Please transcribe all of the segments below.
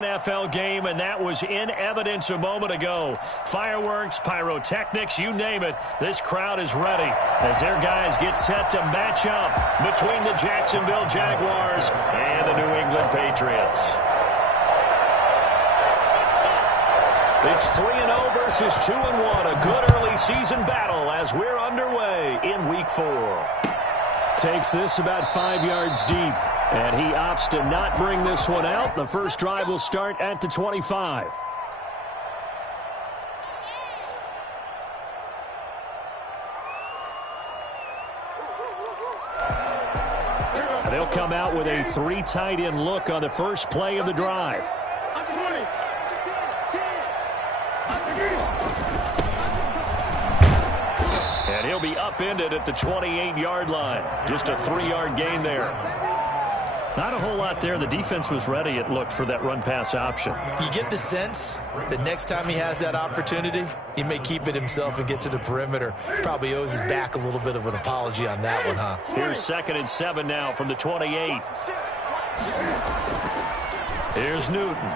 NFL game, and that was in evidence a moment ago. Fireworks, pyrotechnics, you name it. This crowd is ready as their guys get set to match up between the Jacksonville Jaguars and the New England Patriots. It's 3-0 versus 2-1, a good early season battle as we're underway in Week 4. Takes this about 5 yards deep, and he opts to not bring this one out. The first drive will start at the 25. And they'll come out with a 3 tight end look on the first play of the drive. And he'll be upended at the 28-yard line. Just a 3-yard gain there. Not a whole lot there. The defense was ready, it looked, for that run-pass option. You get the sense that next time he has that opportunity, he may keep it himself and get to the perimeter. Probably owes his back a little bit of an apology on that one, huh? Here's 2nd and 7 now from the 28. Here's Newton.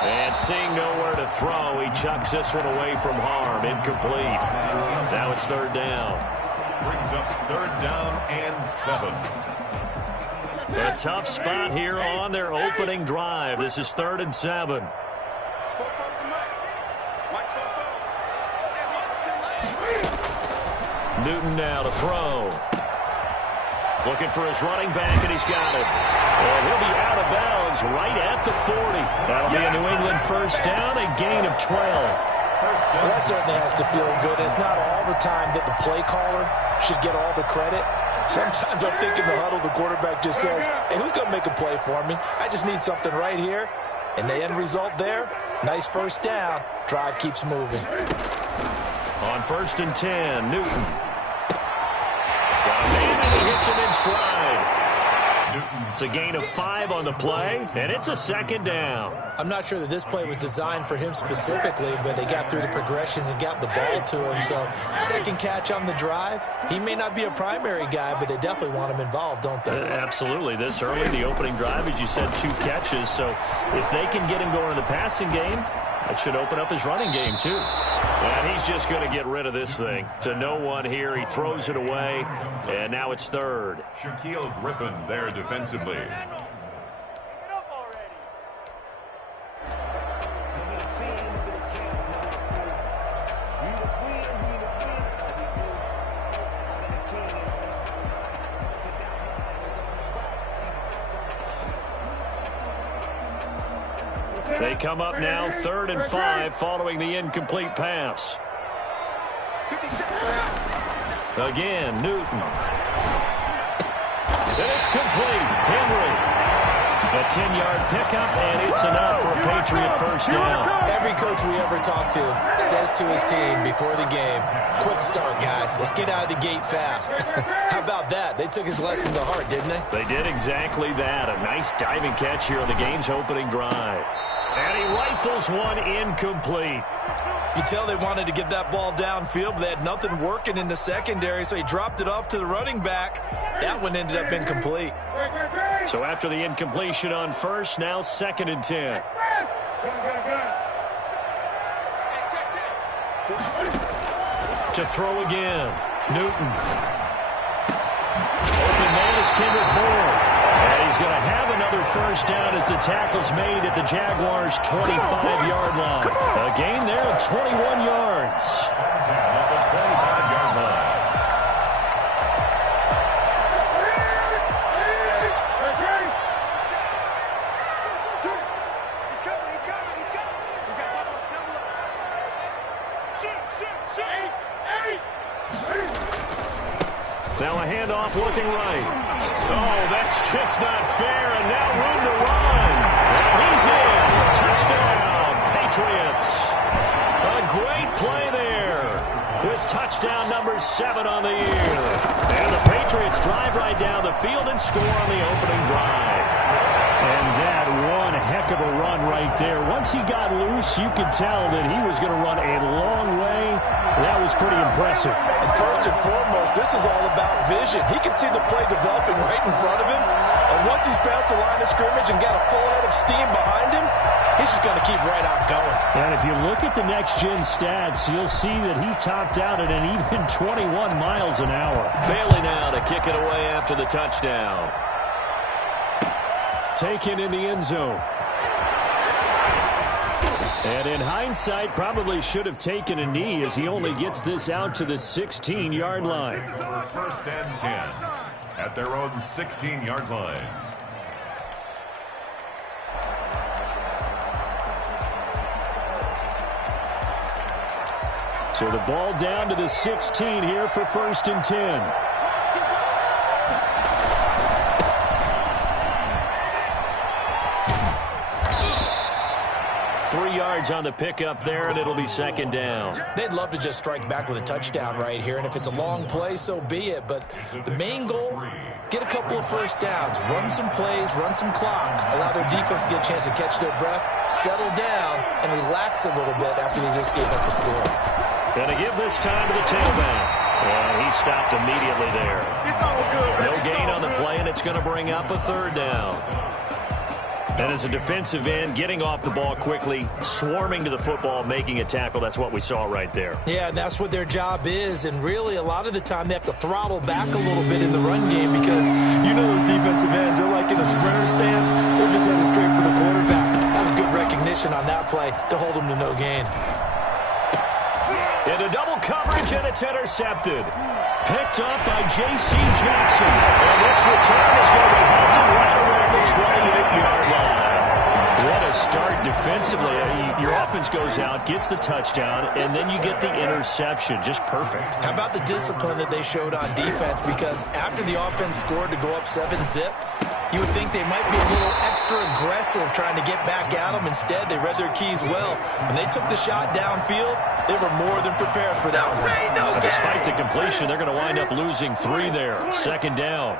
And seeing nowhere to throw, he chucks this one away from harm. Incomplete. Now it's 3rd down. Brings up 3rd down and 7. A tough spot here on their opening drive. This is 3rd and 7. Newton now to throw. Looking for his running back, and he's got it. And he'll be out of bounds right at the 40. That'll be a New England first down, a gain of 12. Well, that certainly has to feel good. It's not all the time that the play caller should get all the credit. Sometimes I'm thinking the huddle, the quarterback just says, hey, who's going to make a play for me? I just need something right here. And the end result there, nice first down. Drive keeps moving. On 1st and 10, Newton. Got a man, and he hits him in stride. It's a gain of 5 on the play, and it's a 2nd down. I'm not sure that this play was designed for him specifically, but they got through the progressions and got the ball to him. So, second catch on the drive. He may not be a primary guy, but they definitely want him involved, don't they? Absolutely. This early, the opening drive, as you said, 2 catches. So, if they can get him going in the passing game, that should open up his running game, too. And he's just going to get rid of this thing. To no one here. He throws it away, and now it's 3rd. Shaquille Griffin there defensively. They come up now 3rd and 5 following the incomplete pass. Again, Newton. And it's complete. Henry. A 10-yard pickup, and it's enough for a Patriot first down. Every coach we ever talk to says to his team before the game, quick start, guys. Let's get out of the gate fast. How about that? They took his lesson to heart, didn't they? They did exactly that. A nice diving catch here on the game's opening drive. And he rifles one incomplete. You tell they wanted to get that ball downfield, but they had nothing working in the secondary, so he dropped it off to the running back. That one ended up incomplete. So after the incompletion on first, now 2nd and 10. To throw again, Newton. Open man is Kendrick Bourne. And he's going to have another first down as the tackle's made at the Jaguars' 25-yard line. A gain there of 21 yards. At the 25-yard line. Now a handoff looking right. Oh, that's just not fair, and now room to run. And he's in. Touchdown, Patriots. A great play there with touchdown number 7 on the year. And the Patriots drive right down the field and score on the opening drive. And that one heck of a run right there. Once he got loose, you could tell that he was going to run a long way. That was pretty impressive. And first and foremost, this is all about vision. He can see the play developing right in front of him, and And once he's past the line of scrimmage and got a full head of steam behind him, he's just going to keep right out going. And if you look at the next-gen stats, you'll see that he topped out at an even 21 miles an hour. Bailey now to kick it away after the touchdown. Taken in the end zone. And in hindsight, probably should have taken a knee as he only gets this out to the 16-yard line. First and 10 at their own 16-yard line. So the ball down to the 16 here for first and 10. 3 yards on the pickup there, and it'll be second down. They'd love to just strike back with a touchdown right here, and if it's a long play, so be it. But the main goal, get a couple of first downs, run some plays, run some clock, allow their defense to get a chance to catch their breath, settle down, and relax a little bit after they just gave up a score. Going to give this time to the tailback. And he stopped immediately there. No gain on the play, and it's going to bring up a third down. And as a defensive end, getting off the ball quickly, swarming to the football, making a tackle, that's what we saw right there. Yeah, and that's what their job is. And really, a lot of the time, they have to throttle back a little bit in the run game because you know those defensive ends, they're like in a sprinter stance. They're just heading straight for the quarterback. That was good recognition on that play to hold them to no gain. Into double coverage, and it's intercepted. Picked up by J.C. Jackson. And this return is going to be halted right around the 28-yard line. What a start defensively. Your offense goes out, gets the touchdown, and then you get the interception. Just perfect. How about the discipline that they showed on defense? Because after the offense scored to go up 7-zip, you would think they might be a little extra aggressive trying to get back at them. Instead, they read their keys well. When they took the shot downfield, they were more than prepared for that one. Despite the completion, they're going to wind up losing 3 there. Second down.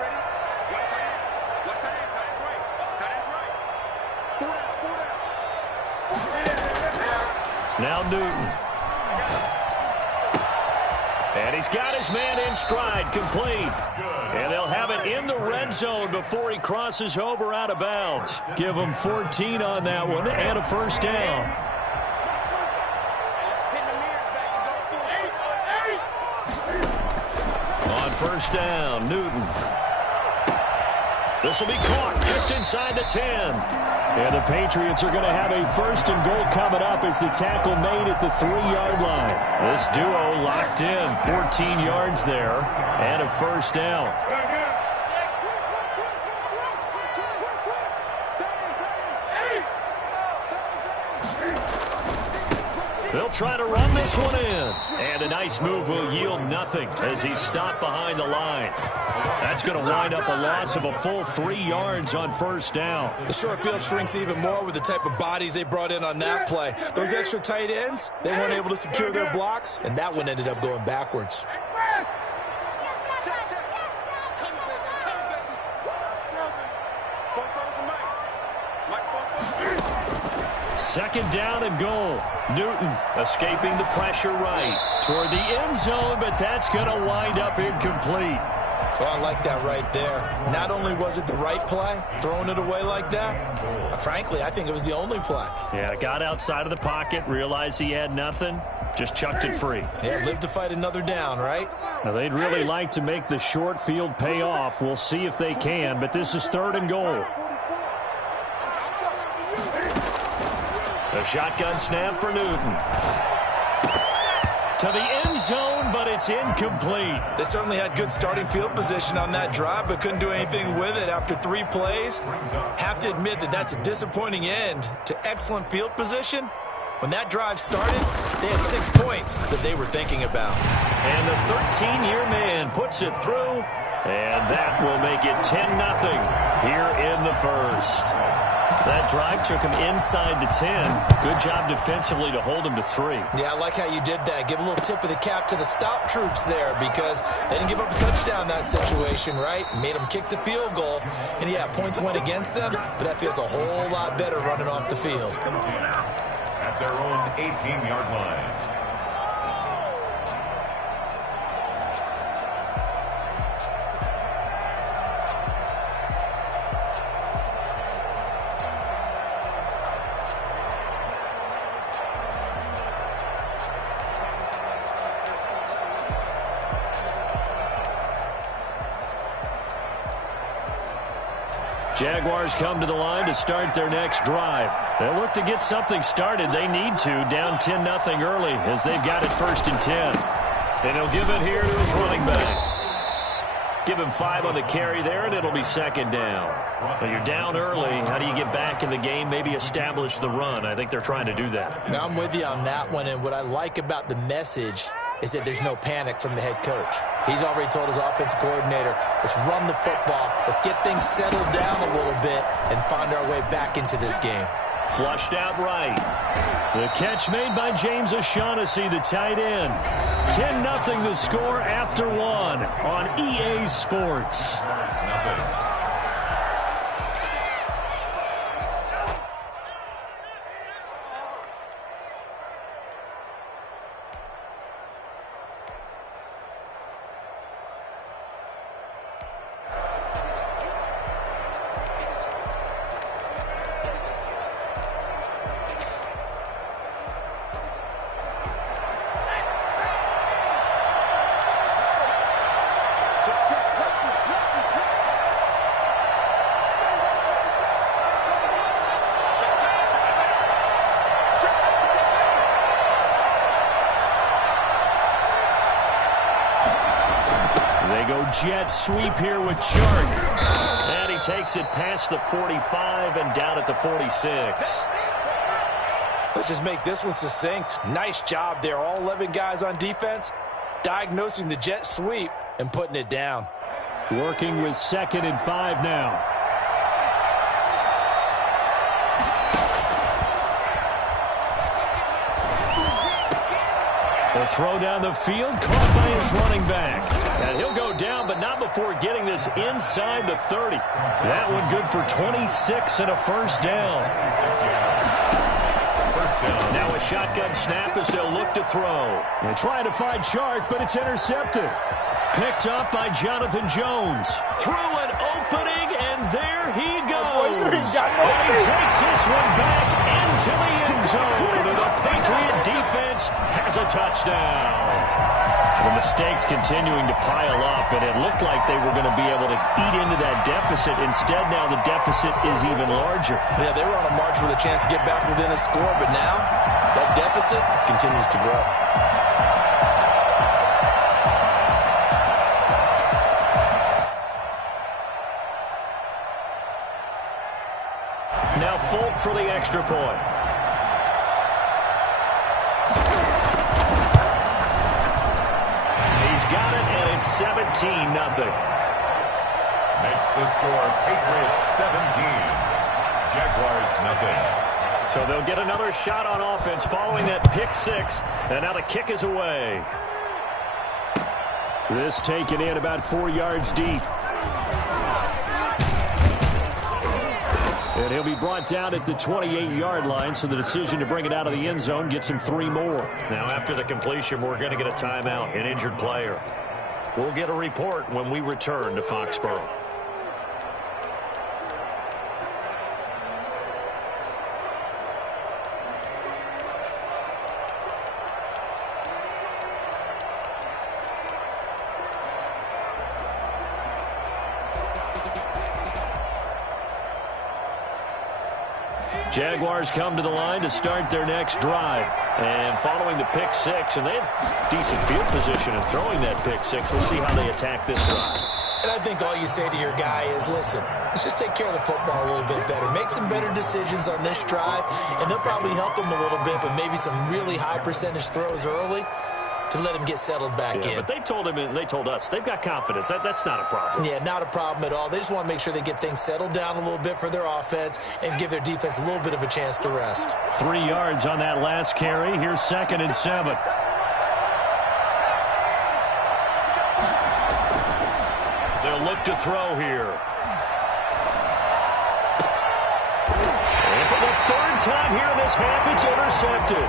Now Newton. And he's got his man in stride, complete. And they'll have it in the red zone before he crosses over out of bounds. Give him 14 on that one and a first down. On first down, Newton. This will be caught just inside the 10. And the Patriots are going to have a first and goal coming up as the tackle made at the 3-yard line. This duo locked in, 14 yards there, and a first down. They'll try to run this one in. And a nice move will yield nothing as he's stopped behind the line. That's going to wind up a loss of a full 3 yards on first down. The short field shrinks even more with the type of bodies they brought in on that play. Those extra tight ends, they weren't able to secure their blocks, and that one ended up going backwards. Second down and goal. Newton escaping the pressure right toward the end zone, but that's going to wind up incomplete. Well, I like that right there. Not only was it the right play, throwing it away like that, frankly, I think it was the only play. Yeah, got outside of the pocket, realized he had nothing, just chucked it free. Yeah, live to fight another down, right? Now, they'd really like to make the short field pay off. We'll see if they can, but this is third and goal. A shotgun snap for Newton. To the end zone, but it's incomplete. They certainly had good starting field position on that drive, but couldn't do anything with it after 3 plays. Have to admit that that's a disappointing end to excellent field position. When that drive started, they had 6 points that they were thinking about. And the 13-year man puts it through, and that will make it 10-0 here in the first. That drive took him inside the 10. Good job defensively to hold him to 3. Yeah, I like how you did that. Give a little tip of the cap to the stop troops there because they didn't give up a touchdown in that situation, right? Made them kick the field goal. And, yeah, points went against them, but that feels a whole lot better running off the field. At their own 18-yard line. Jaguars come to the line to start their next drive. They'll look to get something started. They need to, down 10-0 early as they've got it 1st and 10. And he'll give it here to his running back. Give him 5 on the carry there, and it'll be 2nd down. Well, you're down early. How do you get back in the game, maybe establish the run? I think they're trying to do that. Now, I'm with you on that one, and what I like about the message is that there's no panic from the head coach. He's already told his offensive coordinator, let's run the football, let's get things settled down a little bit and find our way back into this game. Flushed out right. The catch made by James O'Shaughnessy, the tight end. 10-0 the score after 1 on EA Sports. Jet sweep here with Chark. And he takes it past the 45 and down at the 46. Let's just make this one succinct. Nice job there. All 11 guys on defense diagnosing the jet sweep and putting it down. Working with 2nd and 5 now. The throw down the field, caught by his running back. And he'll go down, but not before getting this inside the 30. That one good for 26 and a 1st down. Now a shotgun snap as they'll look to throw. They're trying to find Chark, but it's intercepted. Picked up by Jonathan Jones. Through an opening, and there he goes. And he takes this one back into the end zone. The Patriot defense has a touchdown. The mistakes continuing to pile up, and it looked like they were going to be able to eat into that deficit. Instead, now the deficit is even larger. Yeah, they were on a march with a chance to get back within a score, but now that deficit continues to grow. Now Folk for the extra point. Got it, and it's 17-0. Makes the score Patriots 17, Jaguars nothing. So they'll get another shot on offense following that pick 6, and now the kick is away. This taken in about 4 yards deep. And he'll be brought down at the 28-yard line, so the decision to bring it out of the end zone gets him 3 more. Now, after the completion, we're going to get a timeout, an injured player. We'll get a report when we return to Foxborough. Jaguars come to the line to start their next drive. And following the pick 6, and they had decent field position in throwing that pick 6. We'll see how they attack this drive. And I think all you say to your guy is, listen, let's just take care of the football a little bit better. Make some better decisions on this drive, and they'll probably help him a little bit, but maybe some really high percentage throws early to let him get settled back in. But they told him and they told us they've got confidence. That's not a problem. Yeah, not a problem at all. They just want to make sure they get things settled down a little bit for their offense and give their defense a little bit of a chance to rest. 3 yards on that last carry. Here's 2nd and 7. They'll look to throw here. And for the 3rd time here in this half, it's intercepted.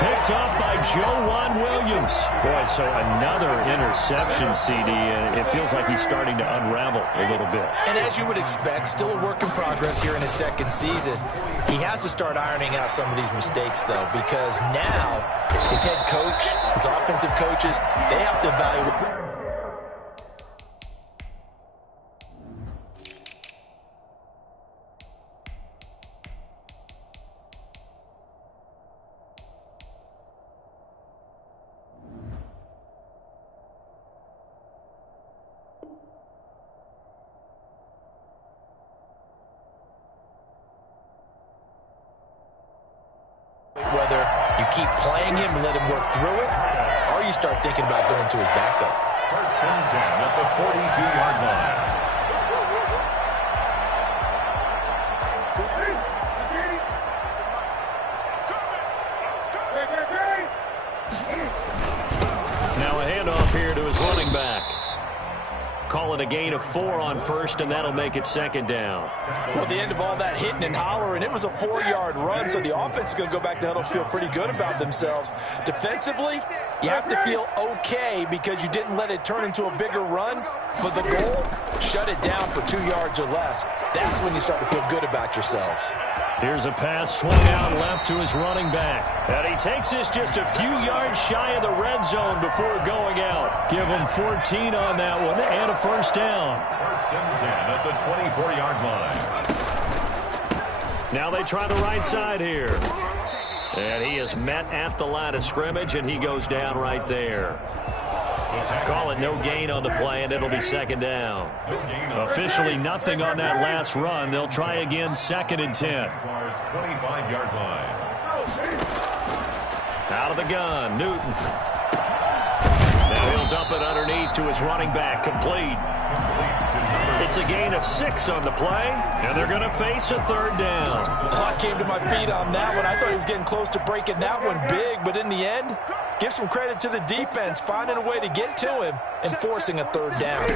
Picked off by Joejuan Williams. Boy, so another interception, CD, and it feels like he's starting to unravel a little bit. And as you would expect, still a work in progress here in his 2nd season. He has to start ironing out some of these mistakes, though, because now his head coach, his offensive coaches, they have to evaluate. keep playing him and let him work through it, or you start thinking about going to his backup. First and 10 at the 42-yard line. Now a handoff here to his running back. Call it a gain of 4 on first, and that'll make it second down. Well, at the end of all that hitting and hollering, it was a 4-yard run, so the offense is going to go back to huddle, feel pretty good about themselves. Defensively, you have to feel okay because you didn't let it turn into a bigger run, but the goal, shut it down for 2 yards or less. That's when you start to feel good about yourselves. Here's a pass swung out left to his running back. And he takes this just a few yards shy of the red zone before going out. Give him 14 on that one and a first down. First and 10 at the 24-yard line. Now they try the right side here. And he is met at the line of scrimmage, and he goes down right there. Call it no gain on the play, and it'll be second down. Officially nothing on that last run. They'll try again, second and 10. 25-yard line. Out of the gun, Newton. Now he'll dump it underneath to his running back, complete. It's a gain of 6 on the play, and they're going to face a third down. Oh, I came to my feet on that one. I thought he was getting close to breaking that one big, but in the end, give some credit to the defense, finding a way to get to him and forcing a third down.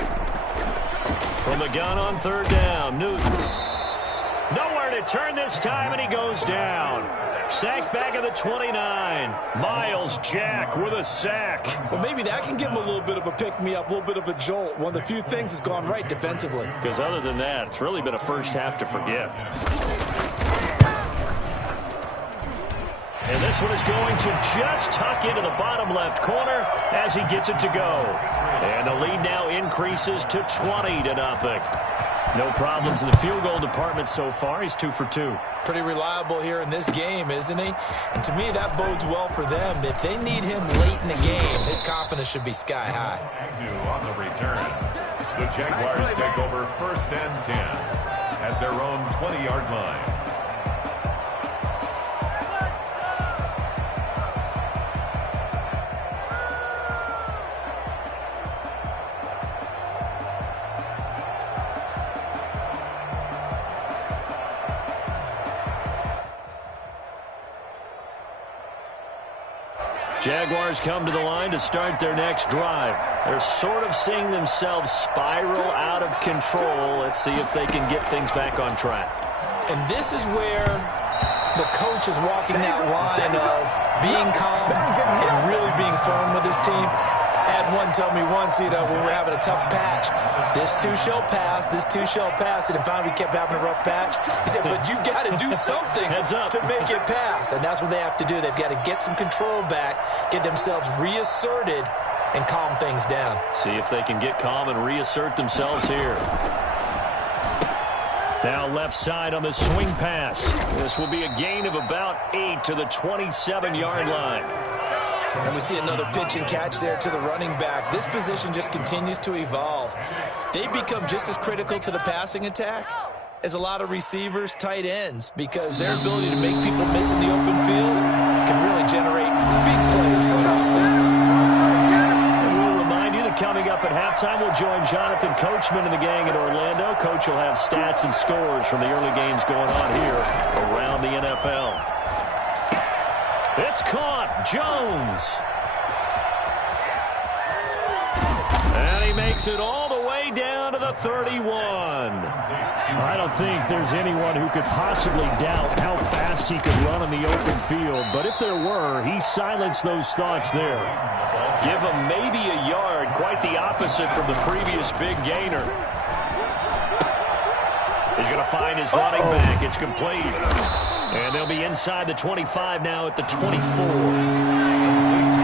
From the gun on third down, Newton. Nowhere to turn this time, and he goes down. Sacked back at the 29. Miles Jack with a sack. Well, maybe that can give him a little bit of a pick-me-up, a little bit of a jolt. One of the few things that's gone right defensively. Because other than that, it's really been a first half to forget. And this one is going to just tuck into the bottom left corner as he gets it to go. And the lead now increases to 20-0. No problems in the field goal department so far. He's 2 for 2. Pretty reliable here in this game, isn't he? And to me, that bodes well for them. If they need him late in the game, his confidence should be sky high. Agnew on the return. The Jaguars take over first and 10 at their own 20-yard line. Jaguars come to the line to start their next drive. They're sort of seeing themselves spiral out of control. Let's see if they can get things back on track. And this is where the coach is walking that line of being calm and really being firm with his team. I had one tell me once, when we were having a tough patch, this too shall pass, this too shall pass, and finally we kept having a rough patch. He said, but you got to do something to make it pass, and that's what they have to do. They've got to get some control back, get themselves reasserted, and calm things down. See if they can get calm and reassert themselves here. Now left side on the swing pass. This will be a gain of about 8 to the 27-yard line. And we see another pitch and catch there to the running back. This position just continues to evolve. They become just as critical to the passing attack as a lot of receivers, tight ends, because their ability to make people miss in the open field can really generate big plays for an offense. And we'll remind you that coming up at halftime, we'll join Jonathan Coachman and the gang in Orlando. Coach will have stats and scores from the early games going on here around the NFL. It's caught. Jones. And he makes it all the way down to the 31. I don't think there's anyone who could possibly doubt how fast he could run in the open field. But if there were, he silenced those thoughts there. Give him maybe a yard. Quite the opposite from the previous big gainer. He's going to find his running back. It's complete. And they'll be inside the 25 now at the 24.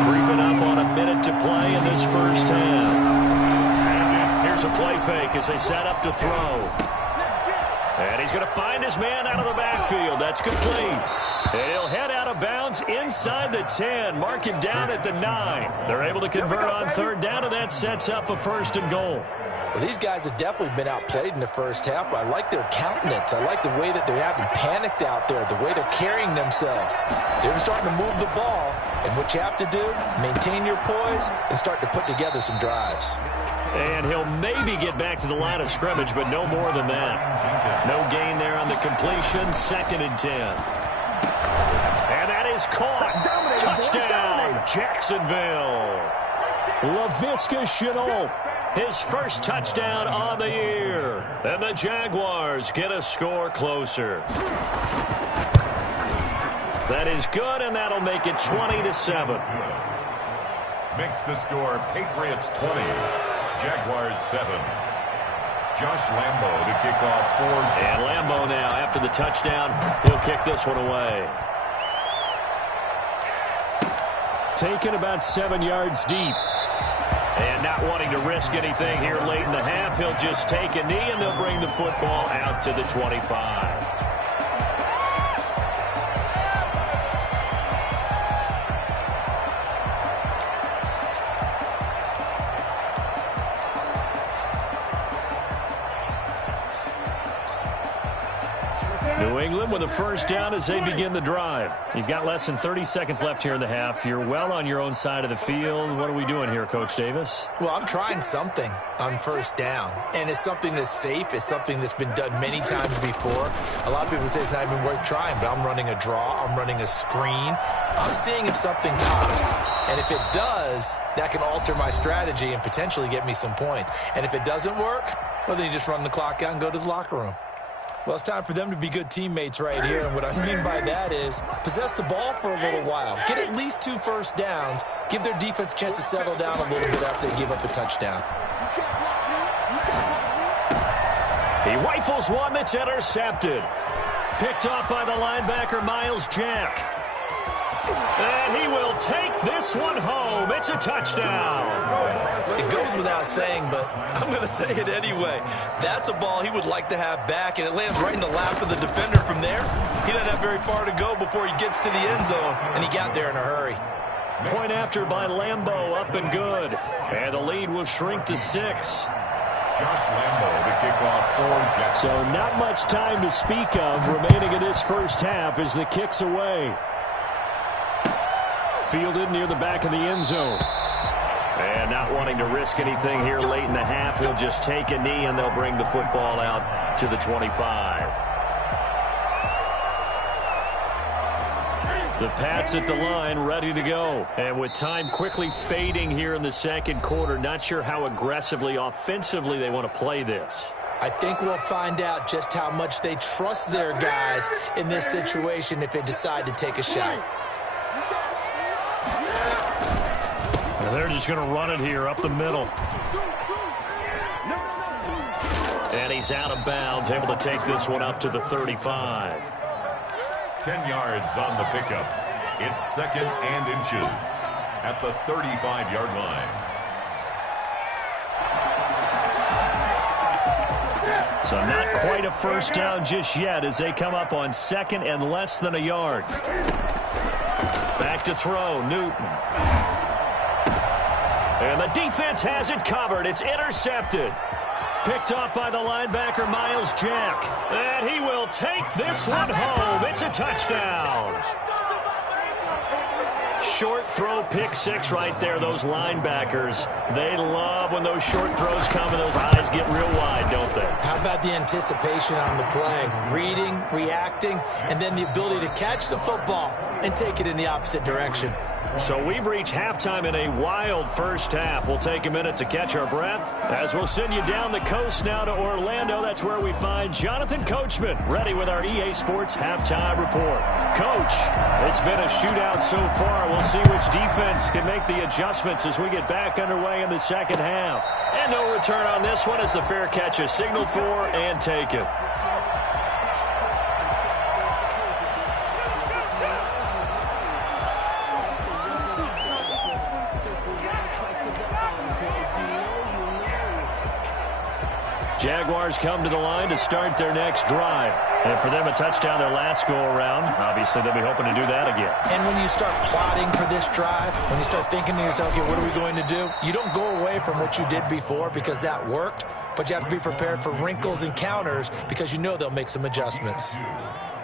Creeping up on a minute to play in this first half. Here's a play fake as they set up to throw. And he's going to find his man out of the backfield. That's complete. And he'll head out of bounds inside the 10. Mark him down at the 9. They're able to convert on third down, and that sets up a 1st and goal. Well, these guys have definitely been outplayed in the first half, but I like their countenance. I like the way that they're having panicked out there, the way they're carrying themselves. They're starting to move the ball, and what you have to do, maintain your poise and start to put together some drives. And he'll maybe get back to the line of scrimmage, but no more than that. No gain there on the completion, 2nd and 10. And that is caught. Touchdown, Jacksonville. Laviska Shenault, his first touchdown on the year. And the Jaguars get a score closer. That is good, and that'll make it 20-7. Makes the score Patriots 20, Jaguars 7. Josh Lambo to kick off for. And Lambo now, after the touchdown, he'll kick this one away. Taken about 7 yards deep. And not wanting to risk anything here late in the half, he'll just take a knee, and they'll bring the football out to the 25. New England with a first down as they begin the drive. You've got less than 30 seconds left here in the half. You're well on your own side of the field. What are we doing here, Coach Davis? Well, I'm trying something on first down, and it's something that's safe. It's something that's been done many times before. A lot of people say it's not even worth trying, but I'm running a draw. I'm running a screen. I'm seeing if something pops, and if it does, that can alter my strategy and potentially get me some points. And if it doesn't work, well, then you just run the clock out and go to the locker room. Well, it's time for them to be good teammates right here, and what I mean by that is possess the ball for a little while. Get at least 2 first downs. Give their defense a chance to settle down a little bit after they give up a touchdown. He rifles one that's intercepted. Picked off by the linebacker, Miles Jack. And he will take this one home. It's a touchdown. It goes without saying, but I'm going to say it anyway. That's a ball he would like to have back, and it lands right in the lap of the defender from there. He doesn't have very far to go before he gets to the end zone, and he got there in a hurry. Point after by Lambo, up and good. And the lead will shrink to 6. Josh Lambo to kick off for Jackson. So not much time to speak of remaining in this first half as the kick's away. Fielded near the back of the end zone. And not wanting to risk anything here late in the half, he'll just take a knee, and they'll bring the football out to the 25. The Pats at the line, ready to go. And with time quickly fading here in the second quarter, not sure how aggressively, offensively they want to play this. I think we'll find out just how much they trust their guys in this situation if they decide to take a shot. And they're just going to run it here up the middle. And he's out of bounds, able to take this one up to the 35. 10 yards on the pickup. It's 2nd and inches at the 35-yard line. So not quite a first down just yet as they come up on 2nd and less than a yard. Back to throw, Newton. And the defense has it covered. It's intercepted. Picked off by the linebacker, Miles Jack. And he will take this one home. It's a touchdown. Short throw, pick 6 right there. Those linebackers, they love when those short throws come and those eyes get real wide, don't they? How about the anticipation on the play? Reading, reacting, and then the ability to catch the football and take it in the opposite direction. So we've reached halftime in a wild first half. We'll take a minute to catch our breath as we'll send you down the coast now to Orlando. That's where we find Jonathan Coachman ready with our EA Sports Halftime Report. Coach, it's been a shootout so far. We'll see which defense can make the adjustments as we get back underway in the second half. And no return on this one as the fair catch is signaled for and taken. Jaguars come to the line to start their next drive. And for them, a touchdown their last go-around. Obviously, they'll be hoping to do that again. And when you start plotting for this drive, when you start thinking to yourself, okay, what are we going to do? You don't go away from what you did before because that worked, but you have to be prepared for wrinkles and counters because you know they'll make some adjustments.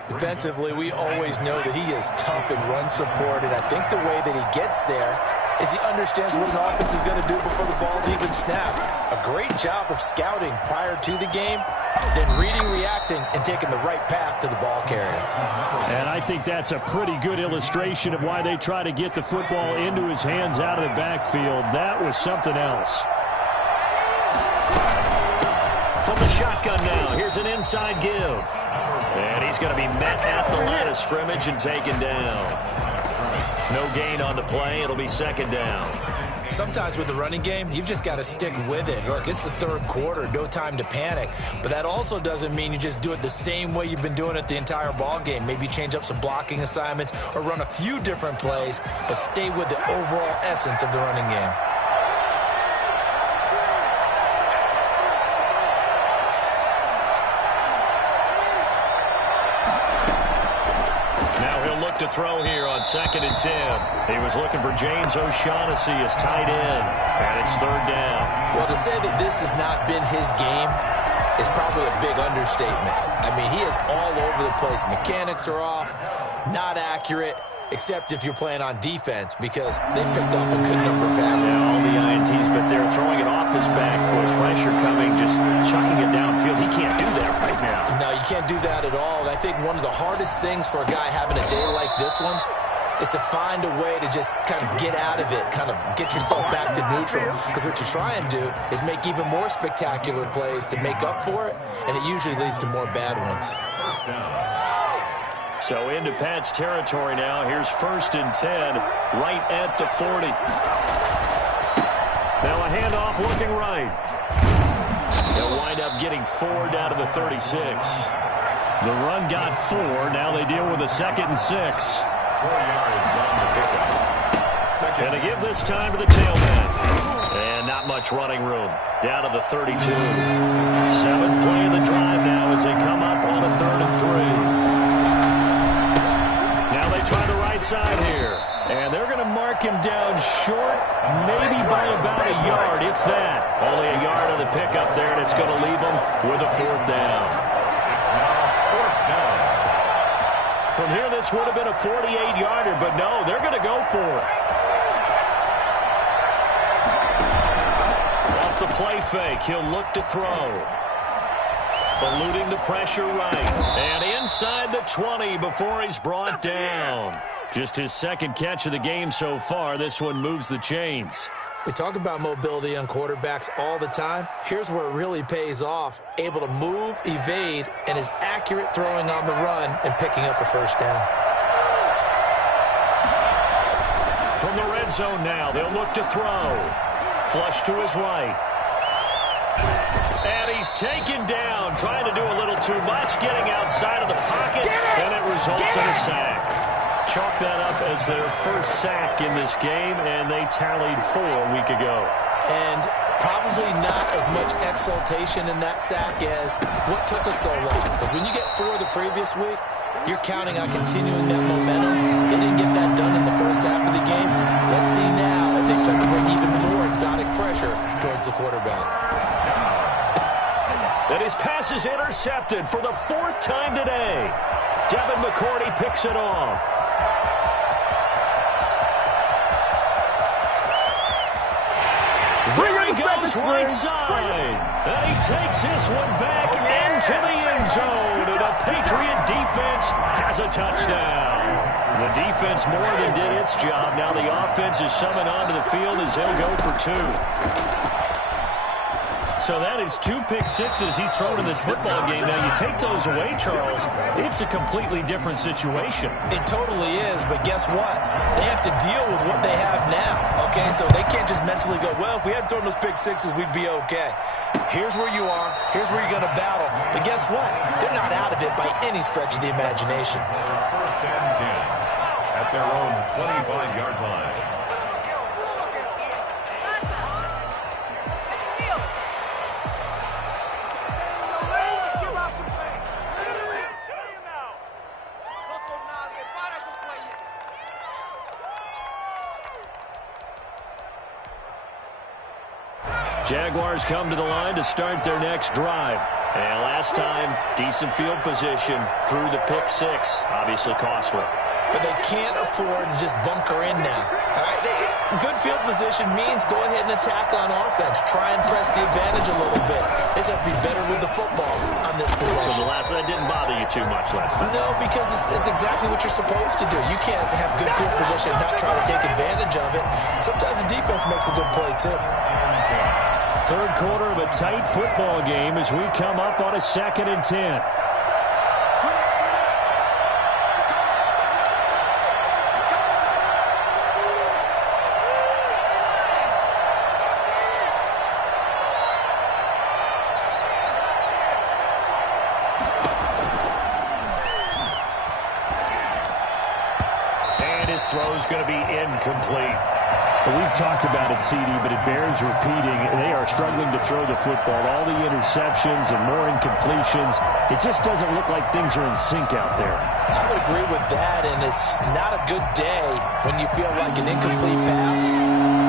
Defensively, we always know that he is tough and run support, and I think the way that he gets there is he understands what an offense is going to do before the ball's even snapped. A great job of scouting prior to the game, then reading, reacting, and taking the right path to the ball carrier. And I think that's a pretty good illustration of why they try to get the football into his hands out of the backfield. That was something else. From the shotgun now, here's an inside give. And he's going to be met at the line of scrimmage and taken down. No gain on the play. It'll be second down. Sometimes with the running game, you've just got to stick with it. Look, it's the third quarter, no time to panic. But that also doesn't mean you just do it the same way you've been doing it the entire ball game. Maybe change up some blocking assignments or run a few different plays, but stay with the overall essence of the running game. To throw here on 2nd and 10. He was looking for James O'Shaughnessy as tight end, and it's third down. Well, to say that this has not been his game is probably a big understatement. I mean, he is all over the place. Mechanics are off, not accurate, except if you're playing on defense because they picked off a good number of passes. Yeah, all the INTs, but they're throwing it off his back foot. Pressure coming, just chucking it downfield. He can't do that right now. No, you can't do that at all. And I think one of the hardest things for a guy having a day like this one is to find a way to just kind of get out of it, kind of get yourself back to neutral. Because what you try and do is make even more spectacular plays to make up for it, and it usually leads to more bad ones. So into Pat's territory now. Here's 1st and 10, right at the 40. Now a handoff looking right. They'll wind up getting 4 down to the 36. The run got 4. Now they deal with a 2nd and 6. 4 yards on the pickup. And they give this time to the tailback. And not much running room. Down to the 32. 7th play of the drive now as they come up on a 3rd and 3. Now they try the right side here. And they're going to mark him down short, maybe by about a yard, if that. Only a yard on the pickup there, and it's going to leave them with a 4th down. It's now 4th down. From here, this would have been a 48-yarder, but no, they're going to go for it. Off the play fake, he'll look to throw. Eluding the pressure right. And inside the 20 before he's brought down. Just his 2nd catch of the game so far. This one moves the chains. We talk about mobility on quarterbacks all the time. Here's where it really pays off. Able to move, evade, and is accurate throwing on the run and picking up a 1st down. From the red zone now, they'll look to throw. Flush to his right. And he's taken down, trying to do a little too much, getting outside of the pocket, and it results in a sack. Chalk that up as their first sack in this game, and they tallied 4 a week ago. And probably not as much exultation in that sack as what took us so long. Because when you get 4 the previous week, you're counting on continuing that momentum. They didn't get that done in the first half of the game. Let's see now if they start to bring even more exotic pressure towards the quarterback. And his pass is intercepted for the 4th time today. Devin McCourty picks it off. Here he goes right side. And he takes this one back into the end zone. And the Patriot defense has a touchdown. The defense more than did its job. Now the offense is summoned onto the field as they'll go for 2. So that is 2 pick sixes he's thrown in this football game. Now, you take those away, Charles, it's a completely different situation. It totally is, but guess what? They have to deal with what they have now, okay? So they can't just mentally go, well, if we hadn't thrown those pick sixes, we'd be okay. Here's where you are. Here's where you're going to battle. But guess what? They're not out of it by any stretch of the imagination. 1st and 10 at their own 25-yard line. Jaguars come to the line to start their next drive. And last time, decent field position through the pick six. Obviously costly. But they can't afford to just bunker in now. All right, good field position means go ahead and attack on offense. Try and press the advantage a little bit. They just have to be better with the football on this possession. So that didn't bother you too much last time? No, because it's exactly what you're supposed to do. You can't have good field position and not try to take advantage of it. Sometimes the defense makes a good play, too. Third quarter of a tight football game as we come up on a 2nd and 10. And his throw is going to be incomplete. We've talked about it, CD, but it bears repeating. They are struggling to throw the football. All the interceptions and more incompletions. It just doesn't look like things are in sync out there. I would agree with that, and it's not a good day when you feel like an incomplete pass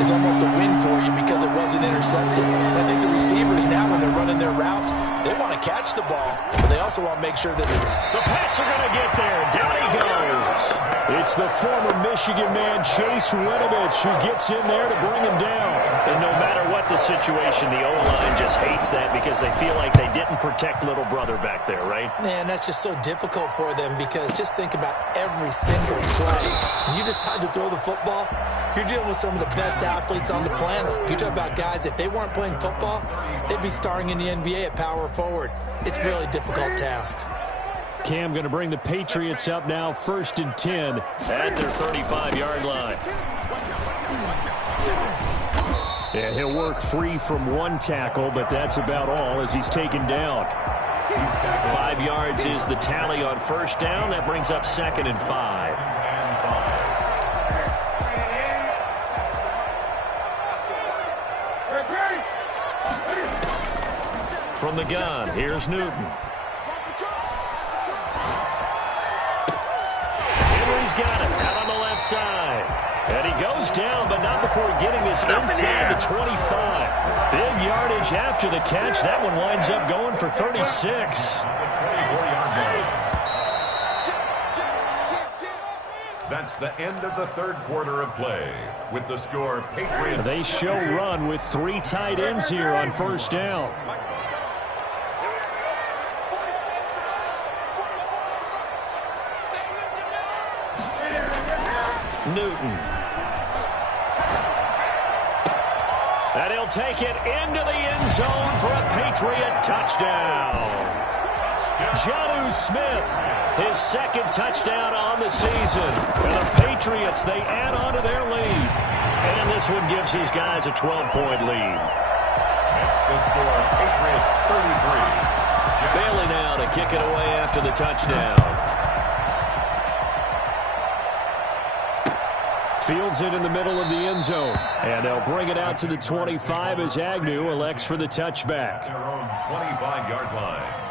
is almost a win for you because it wasn't intercepted. And I think the receivers now, when they're running their routes, they want to catch the ball, but they also want to make sure that the Pats are going to get there. Down he goes. It's the former Michigan man, Chase Winovich, who gets in there to bring him down. And no matter what the situation, the O-line just hates that because they feel like they didn't protect little brother back there, right? Man, that's just so difficult for them because just think about every single play. When you decide to throw the football, you're dealing with some of the best athletes on the planet. You talk about guys, if they weren't playing football, they'd be starring in the NBA at power forward. It's a really difficult task. Cam going to bring the Patriots up now, 1st and 10. At their 35-yard line. And he'll work free from one tackle, but that's about all as he's taken down. 5 yards is the tally on 1st down. That brings up 2nd and 5. From the gun, here's Newton. Henry's got it out on the left side. And he goes down, but not before getting this inside the 25. Big yardage after the catch. That one winds up going for 36. That's the end of the third quarter of play. With the score, Patriots. They show run with 3 tight ends here on 1st down. Newton. And he'll take it into the end zone for a Patriot touchdown. Jonnu Smith, his 2nd touchdown on the season. For the Patriots, they add on to their lead. And this one gives these guys a 12-point lead. That's the score, Patriots 33. Bailey now to kick it away after the touchdown. Fields it in the middle of the end zone. And they'll bring it out to the 25 as Agnew elects for the touchback. Their own 25-yard line.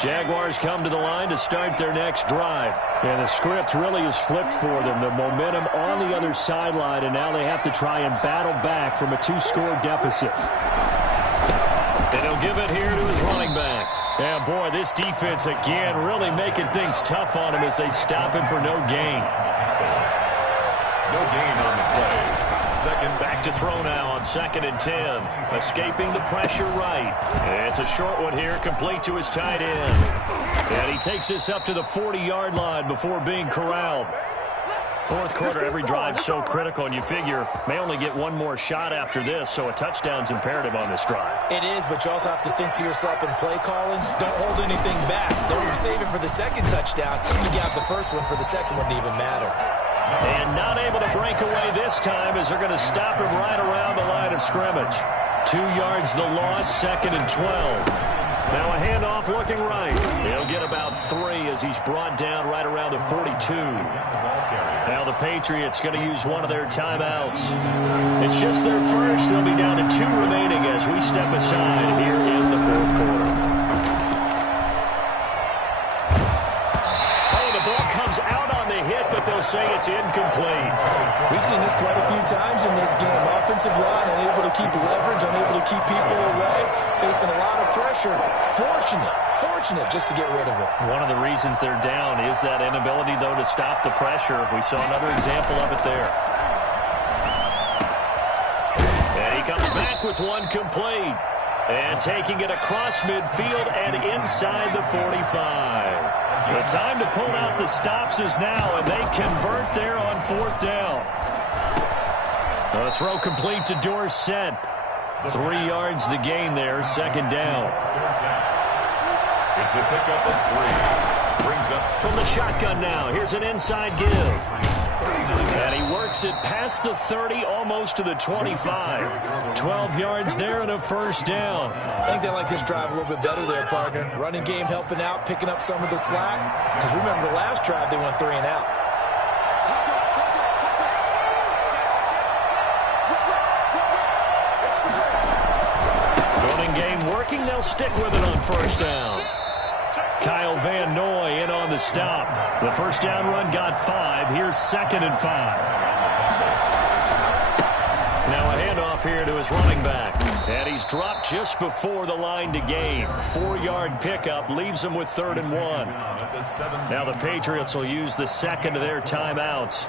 Jaguars come to the line to start their next drive. And the script really is flipped for them. The momentum on the other sideline, and now they have to try and battle back from a 2-score deficit. And he'll give it here to his running back. Yeah, boy, this defense again really making things tough on him as they stop him for no gain. No gain on the play. Second back to throw now on 2nd and 10. Escaping the pressure right. And it's a short one here, complete to his tight end. And he takes this up to the 40-yard line before being corralled. Fourth quarter, every drive's so critical, and you figure may only get one more shot after this, so a touchdown's imperative on this drive. It is, but you also have to think to yourself in play calling, don't hold anything back. Don't save it for the 2nd touchdown. You got the first one for the 2nd one to even matter. And not able to break away this time as they're going to stop him right around the line of scrimmage. 2 yards the loss, 2nd and 12. Now a handoff looking right. He'll get about 3 as he's brought down right around the 42. Now the Patriots going to use one of their timeouts. It's just their first. They'll be down to 2 remaining as we step aside here in the fourth quarter. say it's incomplete. We've seen this quite a few times in this game. Offensive line unable to keep leverage, unable to keep people away, facing a lot of pressure. Fortunate just to get rid of it. One of the reasons they're down is that inability, though, to stop the pressure. We saw another example of it there. And he comes back with one complete. And taking it across midfield and inside the 45. The time to pull out the stops is now, and they convert there on 4th down. The throw complete to Dorsett. 3 yards the gain there, 2nd down. It's a pickup of 3. Brings up from the shotgun now. Here's an inside give. And he works it past the 30, almost to the 25. 12 yards there and a 1st down. I think they like this drive a little bit better there, partner. Running game helping out, picking up some of the slack. Because remember, the last drive, they went 3 and out. Running game working. They'll stick with it on 1st down. Kyle Van Noy in on the stop. The 1st down run got 5. Here's 2nd and 5. Now a handoff here to his running back. And he's dropped just before the line to gain. 4-yard pickup leaves him with 3rd and 1. Now the Patriots will use the 2nd of their timeouts.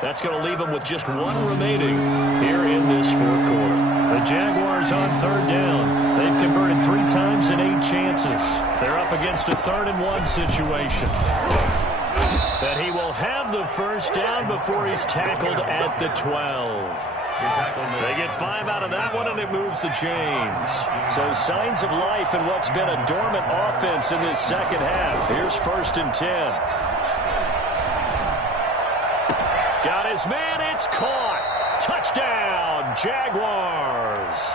That's going to leave them with just 1 remaining here in this 4th quarter. The Jaguars on 3rd down. They've converted 3 times in 8 chances. They're up against a 3rd and 1 situation. That he will have the 1st down before he's tackled at the 12. They get 5 out of that one, and it moves the chains. So signs of life in what's been a dormant offense in this 2nd half. Here's 1st and 10. Got his man. It's caught. Touchdown, Jaguars.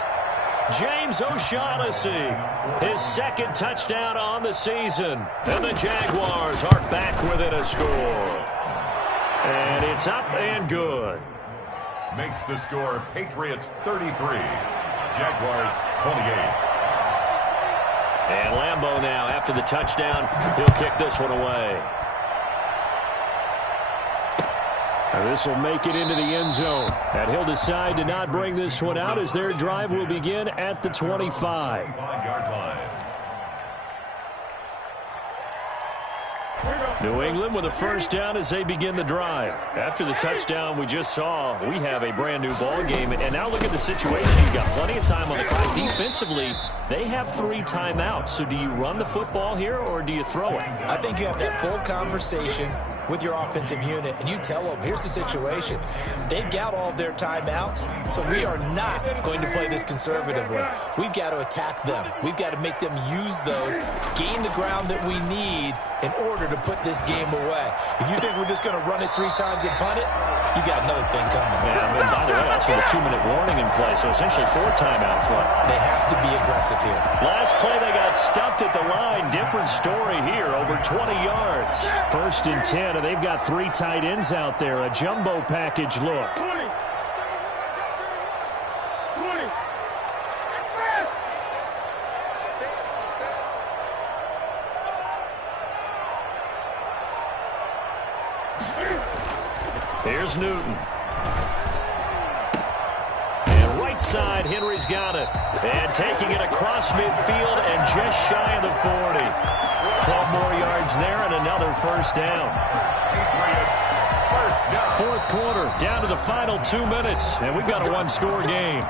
James O'Shaughnessy, his 2nd touchdown on the season. And the Jaguars are back within a score. And it's up and good. Makes the score Patriots 33, Jaguars 28. And Lambeau now, after the touchdown, he'll kick this one away. And this will make it into the end zone. And he'll decide to not bring this one out as their drive will begin at the 25. 5-yard line. New England with a 1st down as they begin the drive. After the touchdown we just saw, we have a brand new ball game. And now look at the situation. You've got plenty of time on the clock. Defensively, they have 3 timeouts. So do you run the football here or do you throw it? I think you have that full conversation with your offensive unit, and you tell them, here's the situation. They've got all their timeouts, so we are not going to play this conservatively. We've got to attack them. We've got to make them use those, gain the ground that we need in order to put this game away. If you think we're just going to run it 3 times and punt it, you got another thing coming. Yeah, and by the way, that's with a 2-minute warning in play, so essentially 4 timeouts left. They have to be aggressive here. Last play, they got stuffed at the line. Different story here, over 20 yards. 1st and 10, and they've got 3 tight ends out there. A jumbo package look. Here's Newton. And right side, Henry's got it. And taking it across midfield and just shy of the 40. 12 more yards there and another 1st down. Patriots, 1st down. 4th quarter, down to the final 2 minutes. And we've got a 1-score game.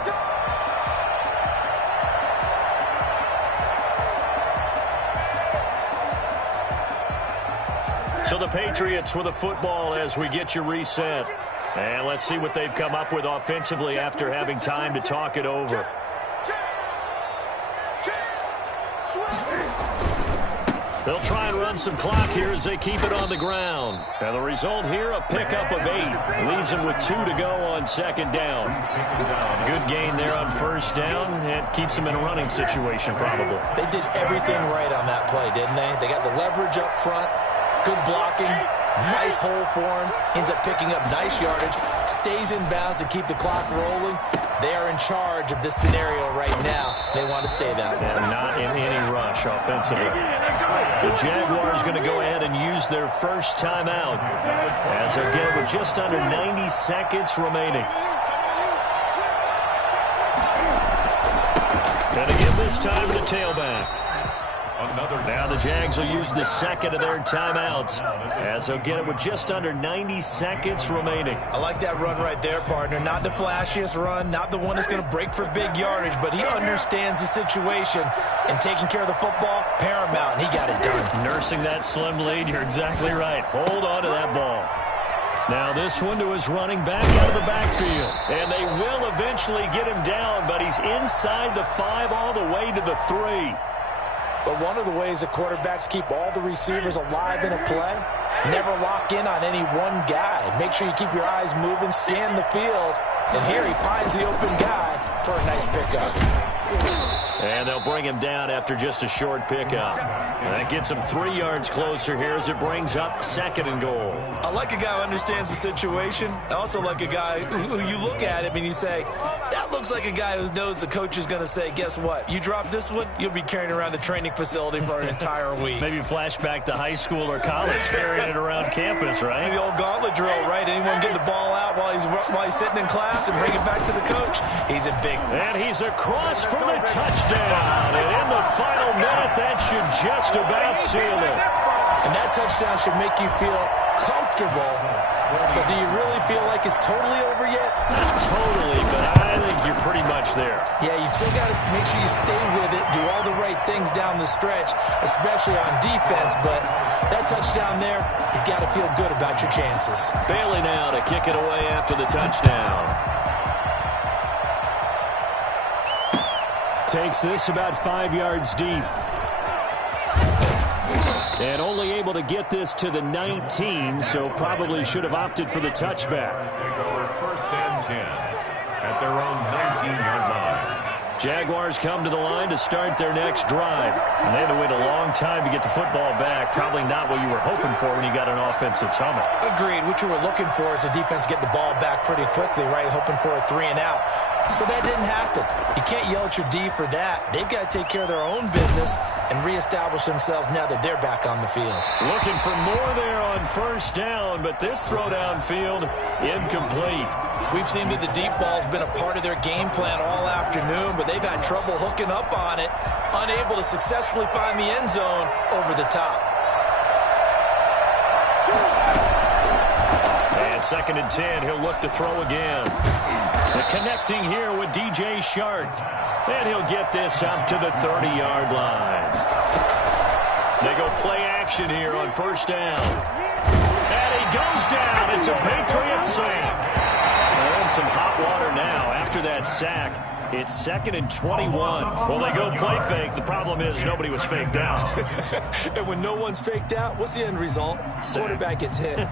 So the Patriots with a football as we get you reset. And let's see what they've come up with offensively after having time to talk it over. They'll try and run some clock here as they keep it on the ground. And the result here, a pickup of 8. Leaves them with 2 to go on 2nd down. Good gain there on 1st down. And keeps them in a running situation probably. They did everything right on that play, didn't they? They got the leverage up front. Good blocking. Nice hole for him. Ends up picking up nice yardage. Stays in bounds to keep the clock rolling. They are in charge of this scenario right now. They want to stay that way. And not in any rush offensively. The Jaguars going to go ahead and use their first timeout as they'll get it with just under 90 seconds remaining. Going to give this time to the tailback. Now the Jags will use the second of their timeouts as they'll get it with just under 90 seconds remaining. I like that run right there, partner. Not the flashiest run, not the one that's going to break for big yardage, but he understands the situation, and taking care of the football, paramount, and he got it done. Nursing that slim lead, you're exactly right. Hold on to that ball. Now this one to his running back out of the backfield. And they will eventually get him down, but he's inside the 5 all the way to the 3. But one of the ways the quarterbacks keep all the receivers alive in a play, never lock in on any one guy. Make sure you keep your eyes moving, scan the field. And here he finds the open guy for a nice pickup. And they'll bring him down after just a short pickup. And that gets him 3 yards closer here as it brings up 2nd and goal. I like a guy who understands the situation. I also like a guy who you look at him and you say, that looks like a guy who knows the coach is going to say, guess what? You drop this one, you'll be carrying around the training facility for an entire week. Maybe flashback to high school or college, carrying it around campus, right? The old gauntlet drill, right? Anyone get the ball out while he's sitting in class and bring it back to the coach? He's a big one. And he's across for the touchdown. And in the final minute, that should just about seal it. And that touchdown should make you feel comfortable. But do you really feel like it's totally over yet? Not totally, but I think you're pretty much there. Yeah, you've still got to make sure you stay with it, do all the right things down the stretch, especially on defense. But that touchdown there, you've got to feel good about your chances. Bailey now to kick it away after the touchdown. Takes this about 5 yards deep. And only able to get this to the 19, so probably should have opted for the touchback. Take over 1st and 10 at their own 19-yard line. Jaguars come to the line to start their next drive. And they had to wait a long time to get the football back. Probably not what you were hoping for when you got an offense that's humming. Agreed. What you were looking for is the defense get the ball back pretty quickly, right? Hoping for a 3 and out. So that didn't happen. You can't yell at your D for that. They've got to take care of their own business and reestablish themselves now that they're back on the field. Looking for more there on 1st down, but this throw downfield incomplete. We've seen that the deep ball's been a part of their game plan all afternoon, but they've had trouble hooking up on it, unable to successfully find the end zone over the top. And 2nd and 10, he'll look to throw again. The connecting here with DJ Shark. And he'll get this up to the 30-yard line. They go play action here on 1st down. And he goes down. It's a Patriot sack. And some hot water now after that sack. It's 2nd and 21. Well, they go play fake. The problem is nobody was faked out. And when no one's faked out, what's the end result? Sack. Quarterback gets hit.